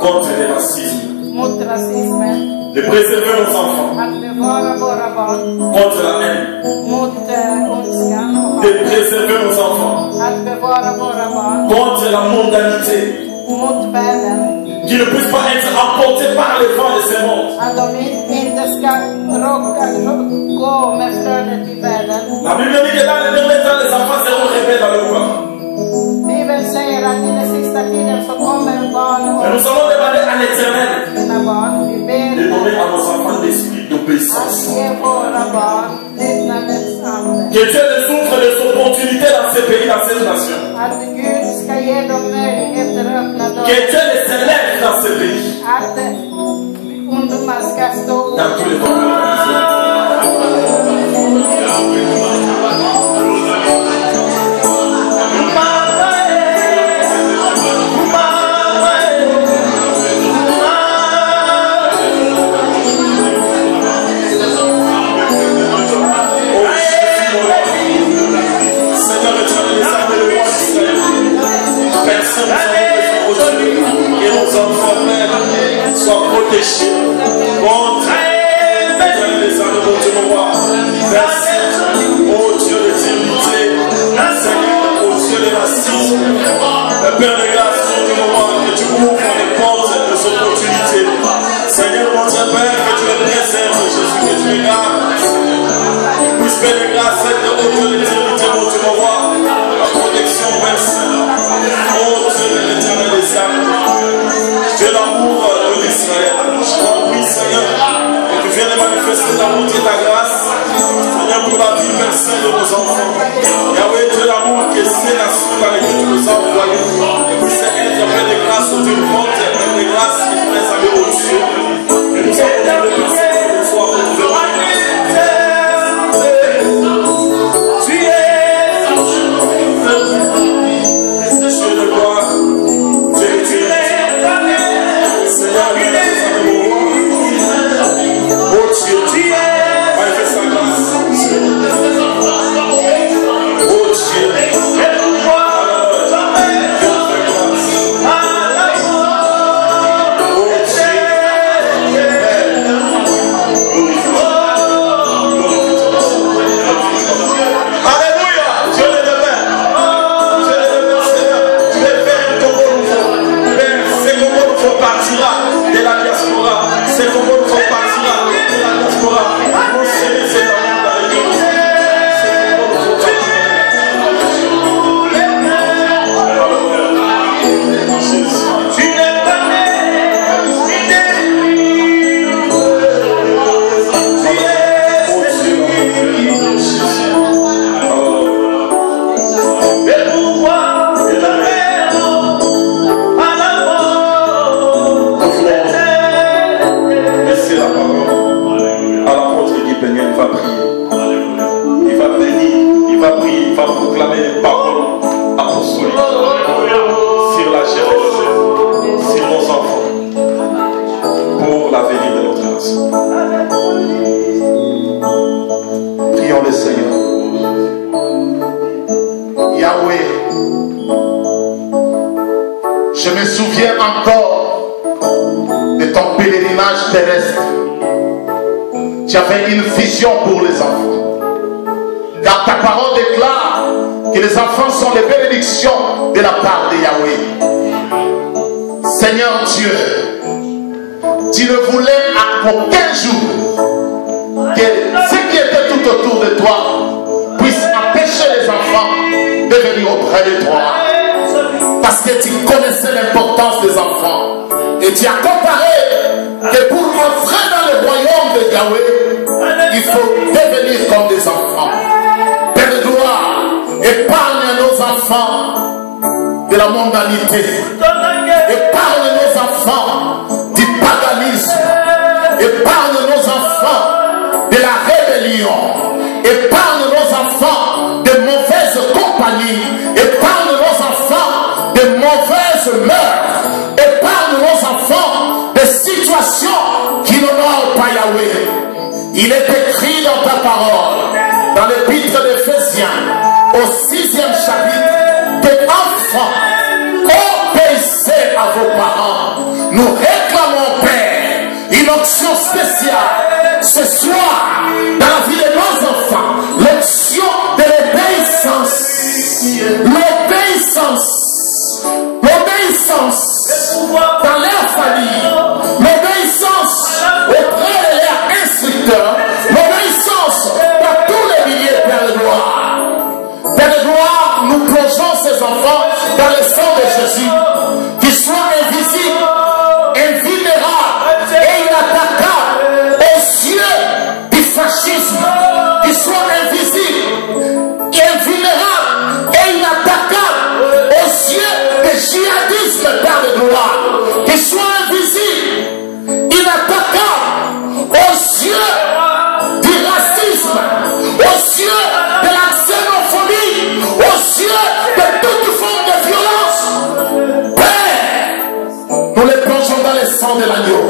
contre le racisme, de préserver nos enfants contre la haine, de préserver nos enfants contre la mondanité, qui ne puissent pas être emportés par les vents de ce monde. La Bible dit que dans les derniers temps, les enfants seront rebelles dans leur corps. Et nous allons demander à l'Éternel de donner à nos enfants l'esprit d'obéissance. Que Dieu les ouvre des opportunités dans ces pays, dans cette nation. Que Dieu les élève dans ce pays. Dans tous les domaines. Et nos enfants soient protégés contre les animaux de roi. Merci, oh Dieu de divinité, Seigneur, oh Dieu de racisme, le Père de grâce, Dieu de roi, que tu ouvres les portes des opportunités. Seigneur, notre Père, que tu les préserves, Jésus, que tu les gardes. Puisse Père de grâce être, oh Dieu de divinité, mon Dieu, mon roi, la protection, merci. Oh Dieu de l'éternel des âmes, Dieu l'amour de l'Israël, je t'en prie Seigneur, que tu viennes manifester ta bonté et ta grâce, Seigneur, pour la vie personne de nos enfants. Yahweh, Dieu l'amour qui est ces nations dans lesquelles tu nous as envoyés, puisse être plein de grâce au Dieu du monde, plein de grâce qui nous laisse aller au-dessus. Et nous avons le plaisir de nous voir retrouver. Je me souviens encore de ton pèlerinage terrestre. Tu avais une vision pour les enfants. Car ta parole déclare que les enfants sont les bénédictions de la part de Yahweh. Seigneur Dieu, tu ne voulais à aucun jour que ce qui était tout autour de toi puisse empêcher les enfants de venir auprès de toi. Parce que tu connaissais l'importance des enfants. Et tu as comparé que pour entrer dans le royaume de Yahweh, il faut devenir comme des enfants. Père de gloire, épargne nos enfants de la mondanité. Épargne nos enfants du paganisme. Épargne nos enfants de la rébellion. Épargne nos enfants de mauvaises compagnies. Épargne nos enfants de mauvaises mœurs. Épargne nos enfants de situations qui n'honorent pas Yahweh. Il est écrit dans ta parole, dans l'épître d'Éphésiens, au 6e chapitre, que enfants, obéissez à vos parents, nous réclamons, Père, une onction spéciale ce soir dans la vie de nos enfants, l'onction de l'obéissance, dans leur famille, l'obéissance auprès de leurs instructeurs, l'obéissance dans tous les milieux, Père de gloire. Père de gloire, nous plongeons ces enfants dans le sang de Jésus, qu'ils soient invisibles, invulnérables et inattaquables aux yeux du fascisme, qu'ils soient invisibles, invulnérables et inattaquables aux yeux du djihadisme, Père de gloire, qu'ils soient invisibles, inattaquables aux yeux du racisme, aux yeux de la xénophobie, aux yeux de toute forme de violence. Père, nous les plongeons dans le sang de l'agneau.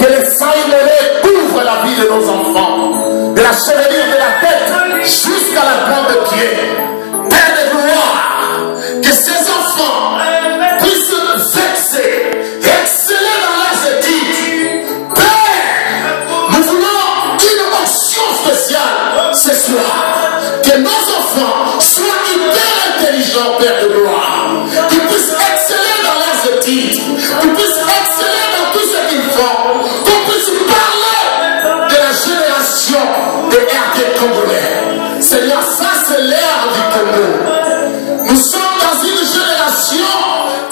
Que le sang immolé couvre la vie de nos enfants, de la chevelure de la tête jusqu'à la plante de pied. Père de gloire, que ces enfants puissent vexer, exceller dans leurs études. Père, nous voulons une onction spéciale ce soir. Que nos enfants soient hyper intelligents, Père de gloire. Qu'ils puissent exceller dans leurs études. Qu'ils puissent exceller dans tout ce qu'ils font. Qu'on puisse parler de la génération des RD congolais. Seigneur, ça c'est l'ère du Congo. Nous sommes dans une génération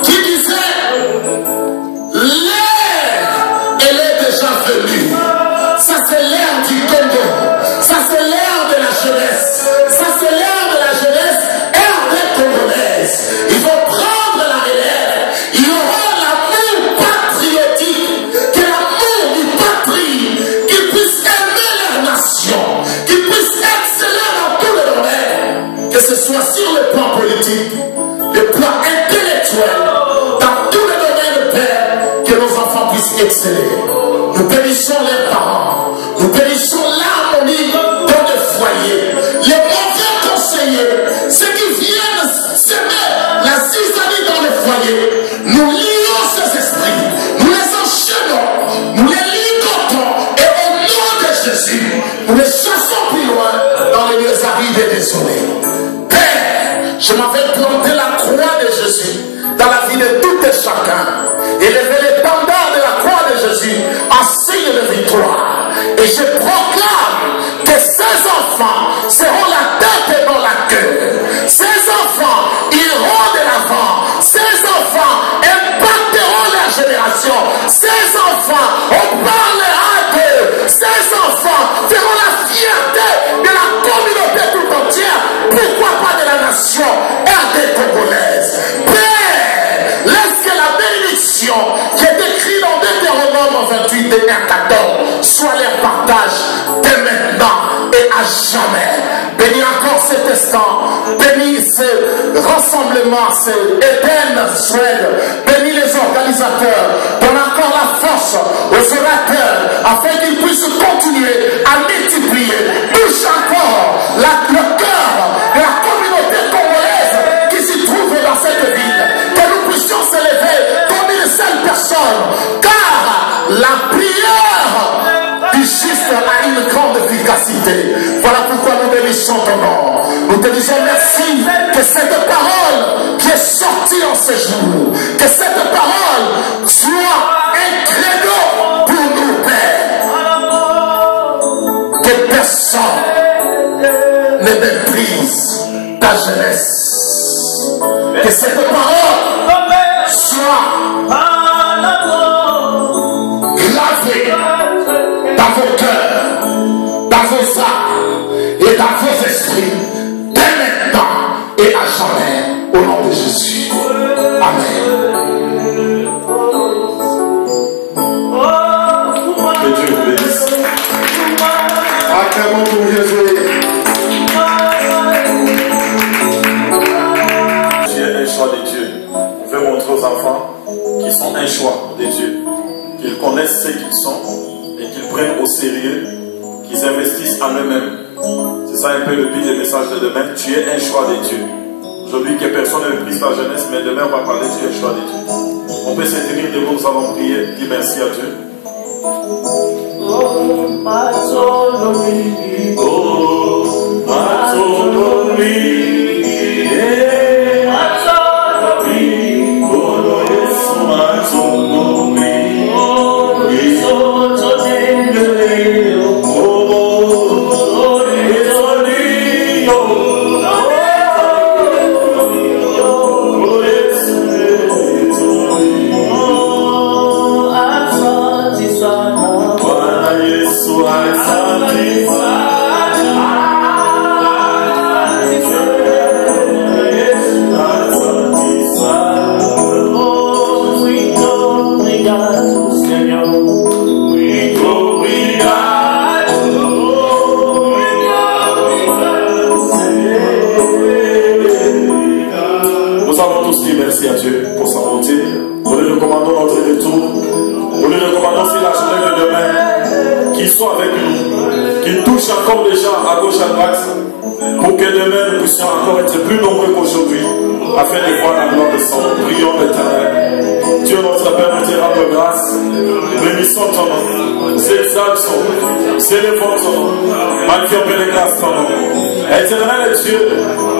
qui disait l'ère, elle est déjà venue. Ça c'est l'ère du Congo. Ça c'est l'ère de la jeunesse. Ça c'est l'ère de la jeunesse RD congolaise. Ils vont prendre la relève. Il y aura l'amour patriotique, que l'amour du patrie, qu'ils puissent aimer leur nation, qu'ils puissent exceller dans tous les domaines, que ce soit sur le plan politique, le plan intellectuel, dans tous les domaines, Père, que nos enfants puissent exceller. Nous bénissons les parents, nous bénissons l'harmonie dans le foyer, les mauvais conseillers, ceux qui viennent semer la zizanie dans le foyer. Nous lions ces esprits, nous les enchaînons, nous les ligotons et au nom de Jésus, nous les chassons plus loin dans les lieux arides et désolés. Père, je m'avais planté la croix de Jésus dans la vie de tout et chacun et levé l'étendard de la croix de Jésus en signe de victoire. Et je proclame que ces enfants seront la tête et non la queue. Ces enfants iront de l'avant. Ces enfants impacteront la génération. Ces enfants, on parlera d'eux. Ces enfants feront la fierté de la communauté tout entière. Pourquoi pas de la nation RD congolaise. Père, laisse que la bénédiction qui est écrite dans Deutéronome 28 et 14 soit leur partage dès maintenant et à jamais. Bénis encore cet instant, bénis ce rassemblement, ce Eden Suède, bénis les organisateurs, donne encore la force aux orateurs afin qu'ils puissent continuer à multiplier. Touche encore le cœur de la communauté congolaise qui s'y trouve dans cette ville, que nous puissions s'élever comme une seule personne, car la prière du juste a une grande efficacité. Voilà pourquoi nous bénissons ton nom. Nous te disons merci que cette parole qui est sortie en ce jour, que cette parole soit un credo pour nous, Père. Que personne ne méprise ta jeunesse. Que cette parole soit gravée dans vos cœurs, dans vos âmes et dans vos esprits, dès maintenant et à jamais, au nom de Jésus. Amen. Que Dieu vous bénisse. Acclamons pour Jésus. Tu es un choix de Dieu. On veut montrer aux enfants qu'ils sont un choix de Dieu, qu'ils connaissent ce qu'ils sont et qu'ils prennent au sérieux, qu'ils investissent en eux-mêmes. C'est ça un peu le but du message de demain. Tu es un choix de Dieu. Aujourd'hui, que personne ne méprise ta jeunesse, mais demain on va parler, tu es un choix de Dieu. On peut se tenir debout, nous allons prier. Dis merci à Dieu. Encore des gens à gauche à droite pour que demain nous puissions encore être plus nombreux qu'aujourd'hui afin de voir la gloire de son nom. Prions l'Éternel. Dieu notre Père, nous te rendons grâce. Bénissons ton nom. Exaltons. Célébrons ton nom. Magnifions les grâces ton nom. Éternel Dieu,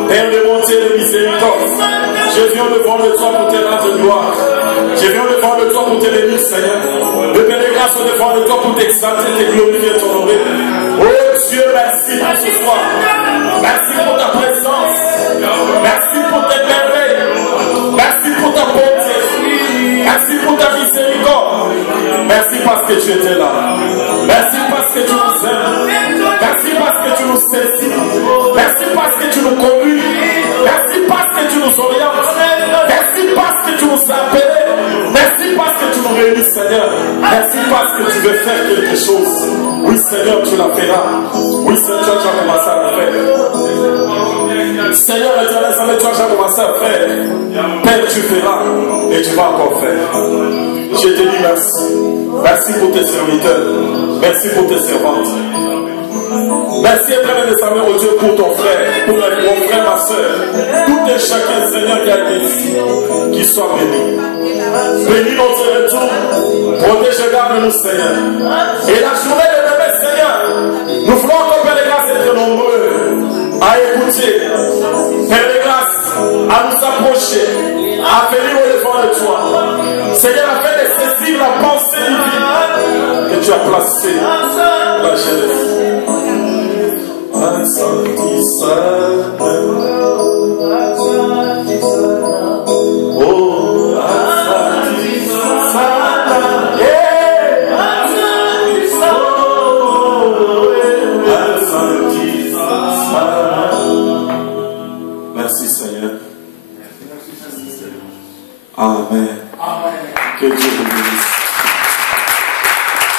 Père de bonté et de miséricorde, je viens devant de toi pour te rendre gloire. Je viens devant de toi pour te bénir, Seigneur. Je viens de grâce devant de toi pour t'exalter, te glorifier, t'honorer. Oh Dieu, merci pour ce soir. Merci pour ta présence. Merci pour tes merveilles. Merci pour ta bonté. Merci pour ta miséricorde. Merci parce que tu étais là. Merci parce que tu nous aimes. Merci parce que tu nous saisis. Merci parce que tu nous conduis. Merci parce que tu nous orientes. Merci parce que tu nous appelles. Merci parce que tu nous réunis, Seigneur. Merci parce que tu veux faire quelque chose. Oui, Seigneur, tu la feras. Oui, Seigneur, tu as commencé à le faire. Seigneur, éternel, tu as déjà commencé à faire. Père, tu feras et tu vas encore faire. Je te dis merci. Merci pour tes serviteurs. Merci pour tes servantes. Merci, éternel de Samuel, oh Dieu, pour ton frère, pour mon frère, ma soeur. Tout et chacun, Seigneur, qui a été ici, qui soit béni. Bénis notre retour. Protège et garde-nous, Seigneur. Et la journée de demain, Seigneur, nous voulons encore, Père de grâce, être nombreux à écouter. Père de grâce, à nous approcher, à venir au devant de toi. Seigneur, afin de saisir la pensée divine que tu as placée dans la jeunesse.